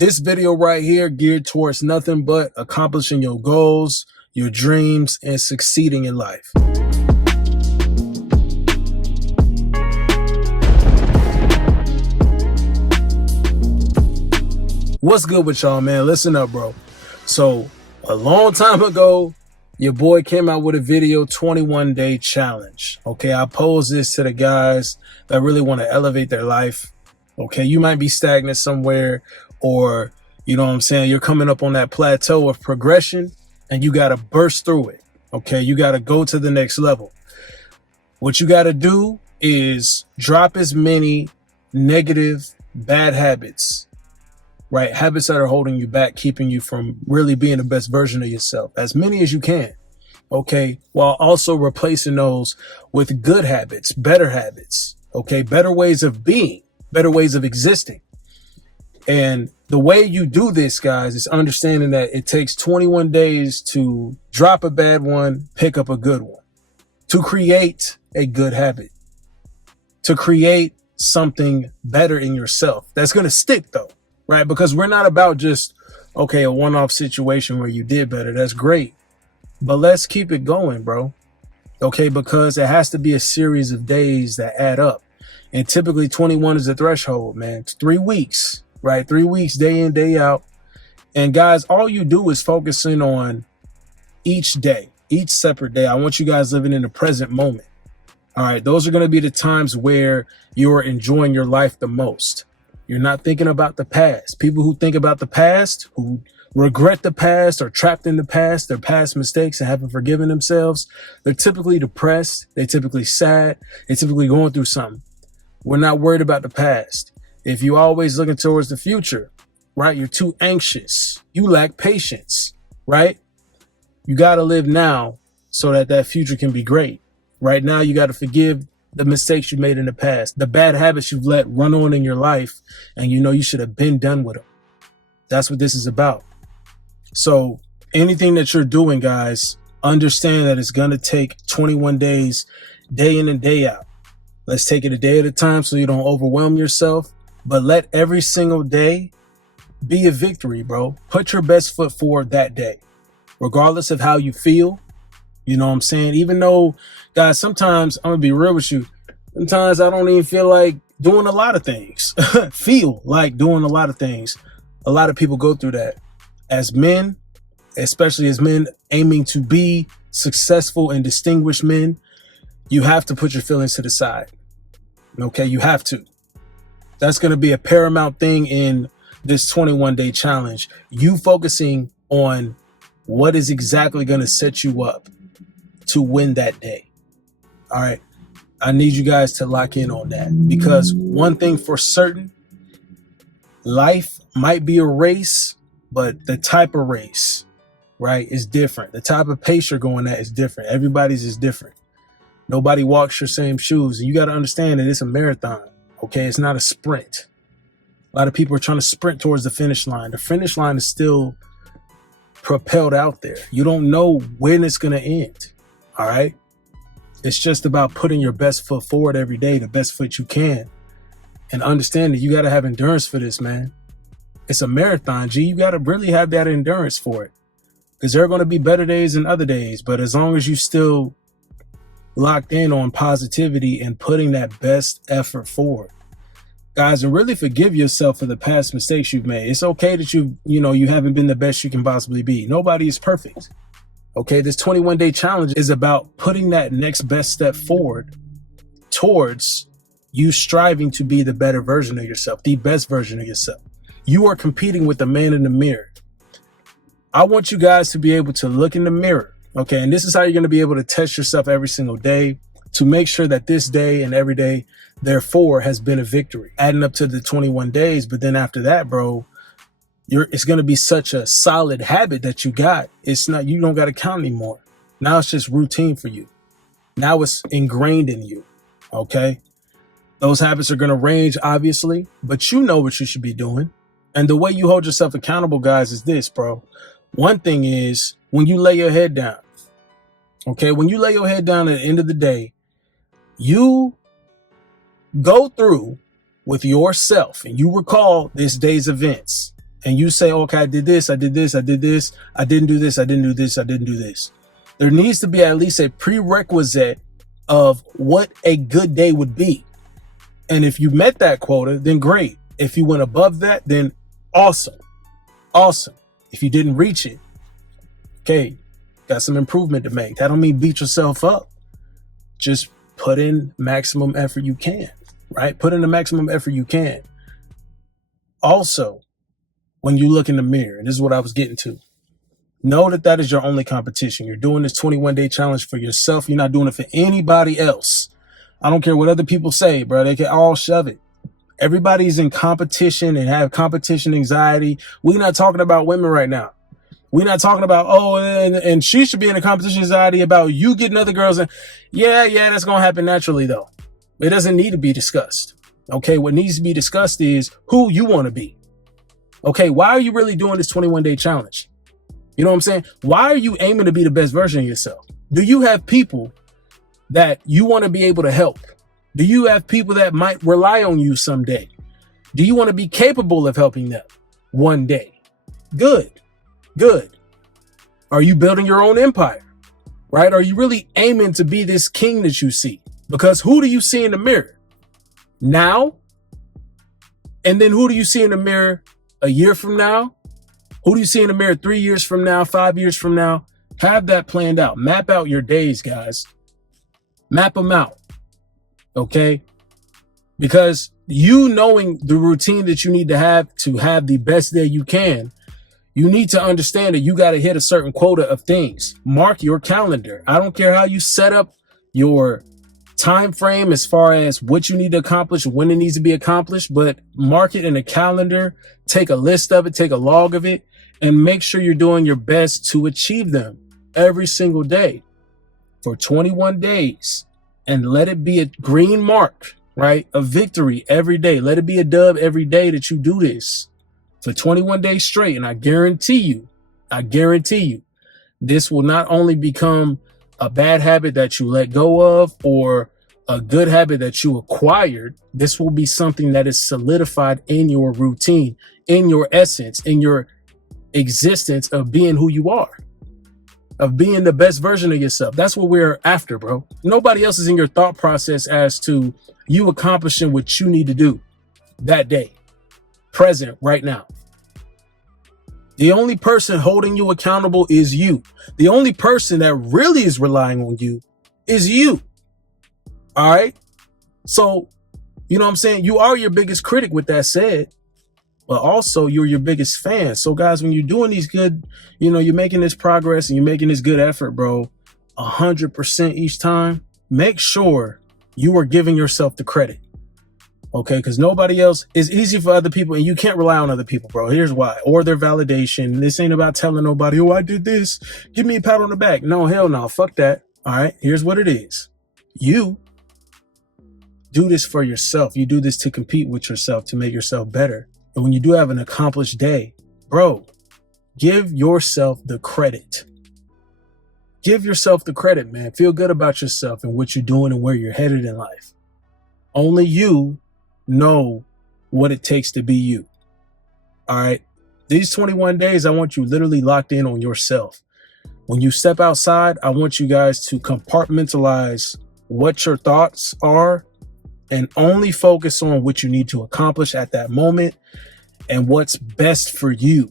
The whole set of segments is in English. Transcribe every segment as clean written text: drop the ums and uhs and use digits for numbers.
This video right here geared towards nothing but accomplishing your goals, your dreams, and succeeding in life. What's good with y'all, man? Listen up, bro. So a long time ago, your boy came out with a video, 21-day challenge. Okay, I pose this to the guys that really want to elevate their life. Okay, you might be stagnant somewhere, or you know what I'm saying, you're coming up on that plateau of progression and you got to burst through it. Okay, you got to go to the next level. What you got to do is drop as many negative, bad habits, right? Habits that are holding you back, keeping you from really being the best version of yourself, as many as you can. Okay, while also replacing those with good habits, better habits. Okay, better ways of being, better ways of existing. And the way you do this, guys, is understanding that it takes 21 days to drop a bad one, pick up a good one, to create a good habit, to create something better in yourself that's going to stick, though, right? Because we're not about just, okay, a one-off situation where you did better. That's great. But let's keep it going, bro. Okay, because it has to be a series of days that add up. And typically 21 is the threshold, man. It's 3 weeks. Right? 3 weeks, day in, day out. And guys, all you do is focusing on each day, each separate day. I want you guys living in the present moment. All right. Those are going to be the times where you're enjoying your life the most. You're not thinking about the past. People who think about the past, who regret the past or trapped in the past, their past mistakes and haven't forgiven themselves, they're typically depressed. They're typically sad. They're typically going through something. We're not worried about the past. If you're always looking towards the future, right, you're too anxious. You lack patience, right? You got to live now so that that future can be great. Right now, you got to forgive the mistakes you made in the past, the bad habits you've let run on in your life, and you know you should have been done with them. That's what this is about. So anything that you're doing, guys, understand that it's going to take 21 days, day in and day out. Let's take it a day at a time so you don't overwhelm yourself. But let every single day be a victory, bro. Put your best foot forward that day, regardless of how you feel. You know what I'm saying? Even though, guys, sometimes I'm going to be real with you. Sometimes I don't even feel like doing a lot of things. Feel like doing a lot of things. A lot of people go through that. As men, especially as men aiming to be successful and distinguished men, you have to put your feelings to the side. Okay, you have to. That's going to be a paramount thing in this 21-day challenge. You focusing on what is exactly going to set you up to win that day. All right. I need you guys to lock in on that, because one thing for certain, life might be a race, but the type of race, right, is different. The type of pace you're going at is different. Everybody's is different. Nobody walks your same shoes. And you got to understand that it's a marathon. Okay, it's not a sprint. A lot of people are trying to sprint towards the finish line. The finish line is still propelled out there. You don't know when it's going to end. All right. It's just about putting your best foot forward every day, the best foot you can. And understand that you got to have endurance for this, man. It's a marathon, G. You got to really have that endurance for it, because there are going to be better days than other days. But as long as you still locked in on positivity and putting that best effort forward, guys, and really forgive yourself for the past mistakes you've made. It's okay that you haven't been the best you can possibly be. Nobody is perfect. Okay, this 21-day challenge is about putting that next best step forward towards you striving to be the better version of yourself, the best version of yourself. You are competing with the man in the mirror. I want you guys to be able to look in the mirror. Okay, and this is how you're going to be able to test yourself every single day to make sure that this day and every day, therefore, has been a victory, adding up to the 21 days. But then after that, bro, it's going to be such a solid habit that you got. You don't got to count anymore. Now it's just routine for you. Now it's ingrained in you. Okay, those habits are going to range, obviously, but you know what you should be doing. And the way you hold yourself accountable, guys, is this, bro. One thing is when you lay your head down. Okay, when you lay your head down at the end of the day, you go through with yourself and you recall this day's events. and you say, okay, I did this, I did this, I did this, I didn't do this, I didn't do this, I didn't do this. There needs to be at least a prerequisite of what a good day would be. And if you met that quota, then great. If you went above that, then awesome. Awesome. If you didn't reach it, okay, got some improvement to make. That don't mean beat yourself up. Just put in maximum effort you can, right? Put in the maximum effort you can. Also, when you look in the mirror, and this is what I was getting to, know that that is your only competition. You're doing this 21-day challenge for yourself. You're not doing it for anybody else. I don't care what other people say, bro. They can all shove it. Everybody's in competition and have competition anxiety. We're not talking about women right now. We're not talking about, oh, and she should be in a competition anxiety about you getting other girls. And yeah, that's going to happen naturally, though. It doesn't need to be discussed. Okay, what needs to be discussed is who you want to be. Okay, why are you really doing this 21-day challenge? You know what I'm saying? Why are you aiming to be the best version of yourself? Do you have people that you want to be able to help? Do you have people that might rely on you someday? Do you want to be capable of helping them one day? Good. Are you building your own empire? Right? Are you really aiming to be this king that you see? Because who do you see in the mirror now? And then who do you see in the mirror a year from now? Who do you see in the mirror 3 years from now, 5 years from now? Have that planned out. Map out your days, guys. Map them out. Okay? Because you knowing the routine that you need to have the best day you can, you need to understand that you got to hit a certain quota of things. Mark your calendar. I don't care how you set up your time frame as far as what you need to accomplish, when it needs to be accomplished, but mark it in a calendar, take a list of it, take a log of it, and make sure you're doing your best to achieve them every single day for 21 days. And let it be a green mark, right? A victory every day. Let it be a dub every day that you do this for 21 days straight. And I guarantee you, this will not only become a bad habit that you let go of or a good habit that you acquired. This will be something that is solidified in your routine, in your essence, in your existence of being who you are, of being the best version of yourself. That's what we're after, bro. Nobody else is in your thought process as to you accomplishing what you need to do that day, present, right now. The only person holding you accountable is you. The only person that really is relying on you is you. All right. So, you know what I'm saying? You are your biggest critic with that said, but also you're your biggest fan. So guys, when you're doing these good, you're making this progress and you're making this good effort, bro, 100% each time, make sure you are giving yourself the credit. Okay, because nobody else is easy for other people and you can't rely on other people, bro. Here's why. Or their validation. This ain't about telling nobody, oh, I did this. Give me a pat on the back. No, hell no. Fuck that. All right, here's what it is. You do this for yourself. You do this to compete with yourself, to make yourself better. And when you do have an accomplished day, bro, give yourself the credit. Give yourself the credit, man. Feel good about yourself and what you're doing and where you're headed in life. Only you know what it takes to be you. All right. These 21 days, I want you literally locked in on yourself. When you step outside, I want you guys to compartmentalize what your thoughts are and only focus on what you need to accomplish at that moment and what's best for you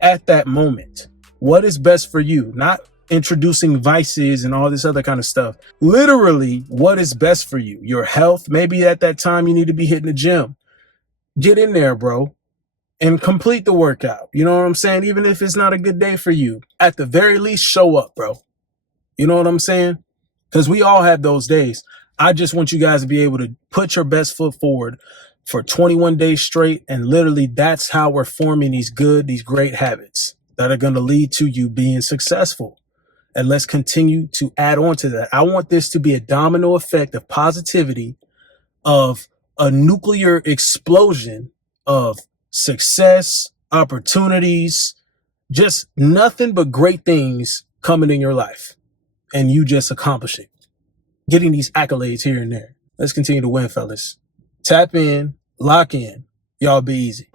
at that moment. What is best for you? Not introducing vices and all this other kind of stuff. Literally, what is best for you? Your health. Maybe at that time you need to be hitting the gym. Get in there, bro, and complete the workout. You know what I'm saying? Even if it's not a good day for you, at the very least, show up, bro. You know what I'm saying? Because we all have those days. I just want you guys to be able to put your best foot forward for 21 days straight. And literally, that's how we're forming these great habits that are going to lead to you being successful. And let's continue to add on to that. I want this to be a domino effect of positivity, of a nuclear explosion of success, opportunities, just nothing but great things coming in your life. And you just accomplishing, getting these accolades here and there. Let's continue to win, fellas. Tap in, lock in. Y'all be easy.